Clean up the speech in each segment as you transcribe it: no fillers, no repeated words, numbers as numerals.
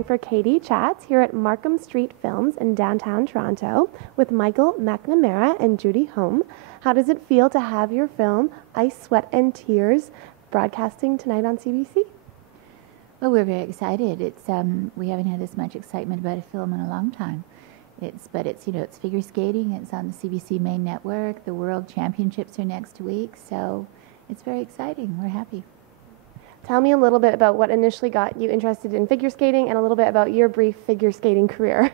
recording for KD Chats here at Markham Street Films in downtown Toronto with MICHAEL McNAMARA and Judy Holm. How does it feel to have your film, Ice, Sweat and Tears, broadcasting tonight on CBC? Well, we're very excited. It's we haven't had this much excitement about a film in a long time. It's figure skating. It's on the CBC main network. The World Championships are next week, so it's very exciting. We're happy. Tell me a little bit about what initially got you interested in figure skating and a little bit about your brief figure skating career.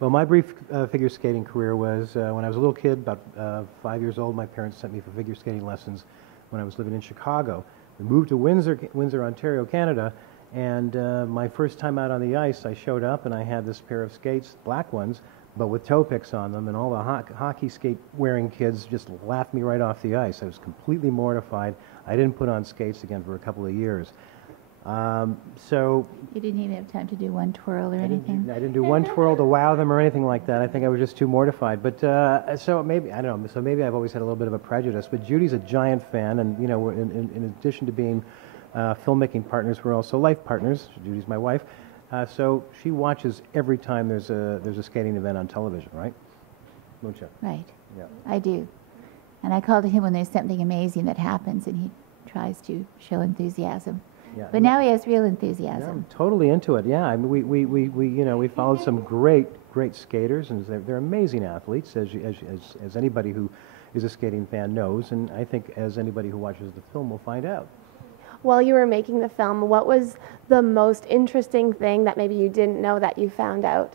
Well, my brief figure skating career was when I was a little kid, about 5 years old. My parents sent me for figure skating lessons when I was living in Chicago. We moved to Windsor, Ontario, Canada, and my first time out on the ice, I showed up and I had this pair of skates, black ones, but with toe picks on them, and all the hockey skate wearing kids just laughed me right off the ice. I was completely mortified. I didn't put on skates again for a couple of years. So you didn't even have time to do one twirl or anything? I didn't do one twirl to wow them or anything like that. I think I was just too mortified. But so maybe, I don't know, so maybe I've always had a little bit of a prejudice. But Judy's a giant fan, and you know, in addition to being filmmaking partners, we're also life partners. Judy's my wife. So she watches every time there's a skating event on television, right? Mucha. Right. Yeah. I do. And I call to him when there's something amazing that happens, and he tries to show enthusiasm. Yeah. But now he has real enthusiasm. Yeah, I'm totally into it. Yeah, I mean, we followed some great skaters, and they're amazing athletes, as anybody who is a skating fan knows, and I think as anybody who watches the film will find out. While you were making the film, what was the most interesting thing that maybe you didn't know that you found out?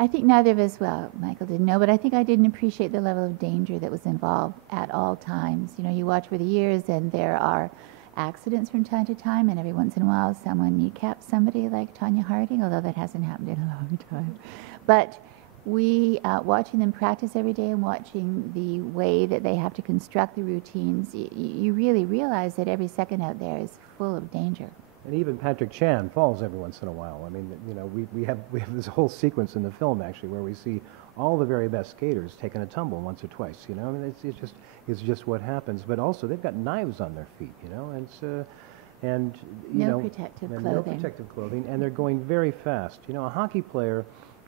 I think neither of us, well, Michael didn't know, but I think I didn't appreciate the level of danger that was involved at all times. You know, you watch for the years, and there are accidents from time to time, and every once in a while someone kneecaps somebody like Tanya Harding, although that hasn't happened in a long time. But we, watching them practice every day and watching the way that they have to construct the routines, you really realize that every second out there is full of danger. And even Patrick Chan falls every once in a while. I mean, you know, we have this whole sequence in the film actually where we see all the very best skaters taking a tumble once or twice. You know, I mean, it's just what happens. But also they've got knives on their feet. You know, and no protective clothing. No protective clothing, and they're going very fast. You know, a hockey player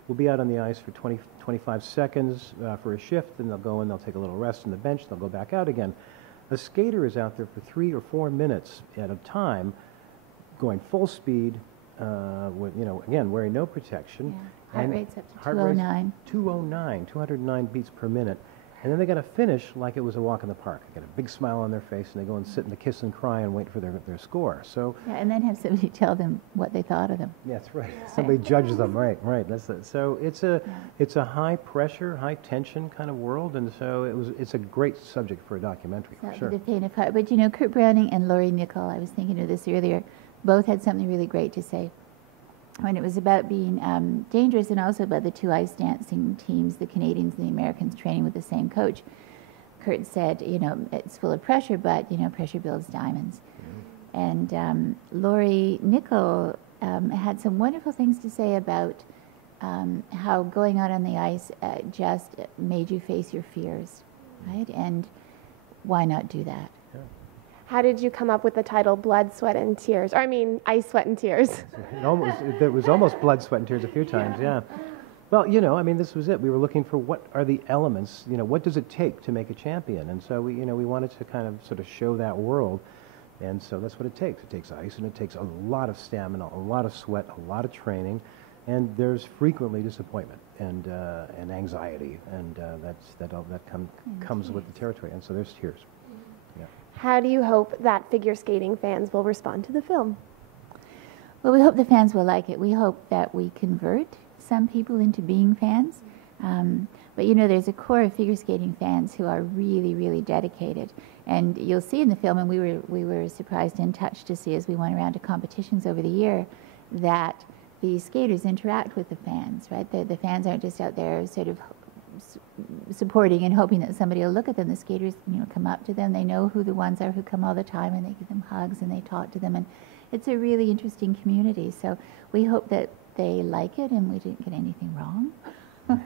will be out on the ice for 25 seconds for a shift, and they'll go in, they'll take a little rest on the bench, they'll go back out again. A skater is out there for 3 or 4 minutes at a time, going full speed, with, you know, again, wearing no protection. Yeah. Heart rate's up to 209. 209 beats per minute. And then they got to finish like it was a walk in the park. They got a big smile on their face, and they go and sit in the kiss and cry and wait for their score. So yeah, and then have somebody tell them what they thought of them. Yeah, that's right. Somebody judges them, right? That's it. So it's a high pressure, high tension kind of world, and so it's a great subject for a documentary. That sure. would have pain of heart. But you know, Kurt Browning and Laurie Nichol, I was thinking of this earlier, both had something really great to say. When it was about being dangerous, and also about the two ice dancing teams, the Canadians and the Americans, training with the same coach. Kurt said, you know, it's full of pressure, but, you know, pressure builds diamonds. Mm-hmm. And Laurie Nichol had some wonderful things to say about how going out on the ice just made you face your fears, right? And why not do that? How did you come up with the title Blood, Sweat, and Tears? Or I mean, Ice, Sweat, and Tears. There was almost blood, sweat, and tears a few times, yeah. Well, you know, I mean, this was it. We were looking for what are the elements, you know, what does it take to make a champion? And so, we wanted to kind of sort of show that world. And so that's what it takes. It takes ice, and it takes a lot of stamina, a lot of sweat, a lot of training. And there's frequently disappointment and anxiety, and that comes with the territory. And so there's tears. How do you hope that figure skating fans will respond to the film? Well, we hope the fans will like it. We hope that we convert some people into being fans. But, you know, there's a core of figure skating fans who are really, really dedicated. And you'll see in the film, and we were surprised and touched to see as we went around to competitions over the year, that the skaters interact with the fans, right? The fans aren't just out there sort of supporting and hoping that somebody will look at them. The skaters, you know, come up to them. They know who the ones are who come all the time, and they give them hugs and they talk to them. And it's a really interesting community. So we hope that they like it and we didn't get anything wrong.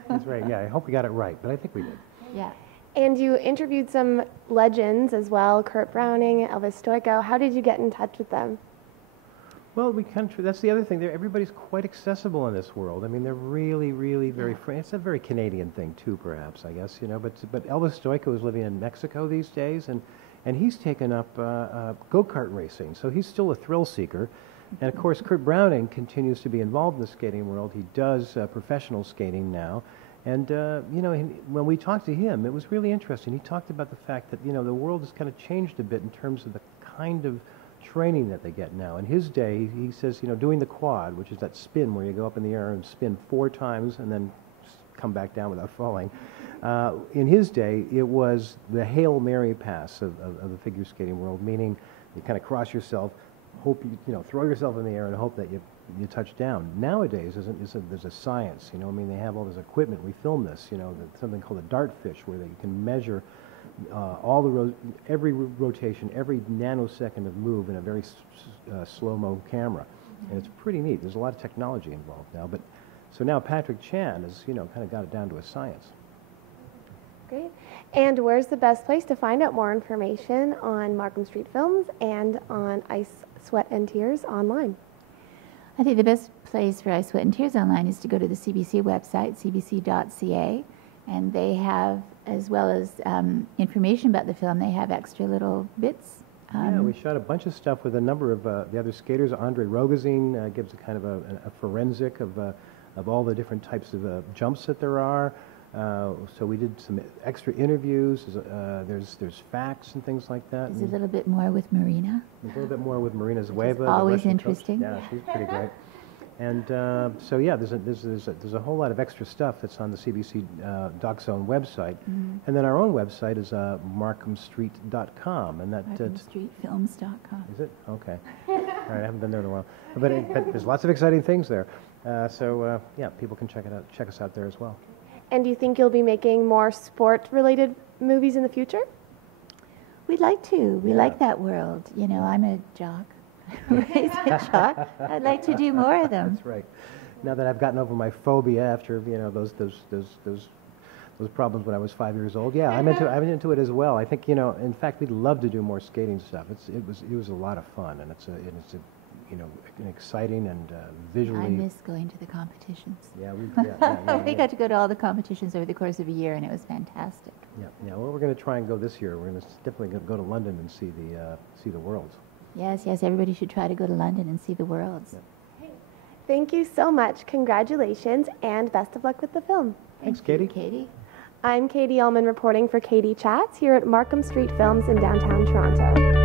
That's right. Yeah, I hope we got it right, but I think we did. Yeah. And you interviewed some legends as well, Kurt Browning, Elvis Stoico. How did you get in touch with them? Well, that's the other thing. Everybody's quite accessible in this world. I mean, they're really, really very It's a very Canadian thing too, perhaps, I guess, you know. But Elvis Stoico is living in Mexico these days, and he's taken up go-kart racing. So he's still a thrill seeker. And of course, Kurt Browning continues to be involved in the skating world. He does professional skating now. And, you know, when we talked to him, it was really interesting. He talked about the fact that, you know, the world has kind of changed a bit in terms of the kind of training that they get now. In his day, he says, you know, doing the quad, which is that spin where you go up in the air and spin 4 times and then come back down without falling. In his day, it was the Hail Mary pass of the figure skating world, meaning you kind of cross yourself, hope you know, throw yourself in the air and hope that you touch down. Nowadays, there's a science, you know. I mean, they have all this equipment. We film this, you know, something called a dartfish, where they can measure every rotation, every nanosecond of move in a very slow-mo camera, and it's pretty neat. There's a lot of technology involved now, but so now Patrick Chan has, you know, kind of got it down to a science. Great. And where's the best place to find out more information on Markham Street Films and on Ice, Sweat, and Tears online? I think the best place for Ice, Sweat, and Tears online is to go to the CBC website, cbc.ca, and they have, as well as information about the film, they have extra little bits. Yeah, we shot a bunch of stuff with a number of the other skaters. Andre Rogozin gives a kind of a forensic of all the different types of jumps that there are. So we did some extra interviews. There's facts and things like that. There's a little bit more with Marina. A little bit more with Marina Zueva. Always interesting. Yeah, she's pretty great. And so yeah, there's a whole lot of extra stuff that's on the CBC Doc Zone website, and then our own website is markhamstreet.com, and that markhamstreetfilms.com. Is it? Okay. All right, I haven't been there in a while, but there's lots of exciting things there. So yeah, people can check us out there as well. And do you think you'll be making more sport-related movies in the future? We'd like to. We like that world. You know, I'm a jock. Raised a jock. I'd like to do more of them. That's right. Now that I've gotten over my phobia after, you know, those problems when I was 5 years old, yeah, I'm into it as well. I think, you know, in fact, we'd love to do more skating stuff. It was a lot of fun, and it's a you know, an exciting and visually. I miss going to the competitions. Yeah, we got to go to all the competitions over the course of a year, and it was fantastic. Yeah. Well, we're going to try and go this year. We're going to definitely go to London and see the Worlds. Yes. Everybody should try to go to London and see the Worlds. Yeah. Thank you so much. Congratulations, and best of luck with the film. Thanks, Katie. Katie. I'm Katie Uhlmann reporting for Katie Chats here at Markham Street Films in downtown Toronto.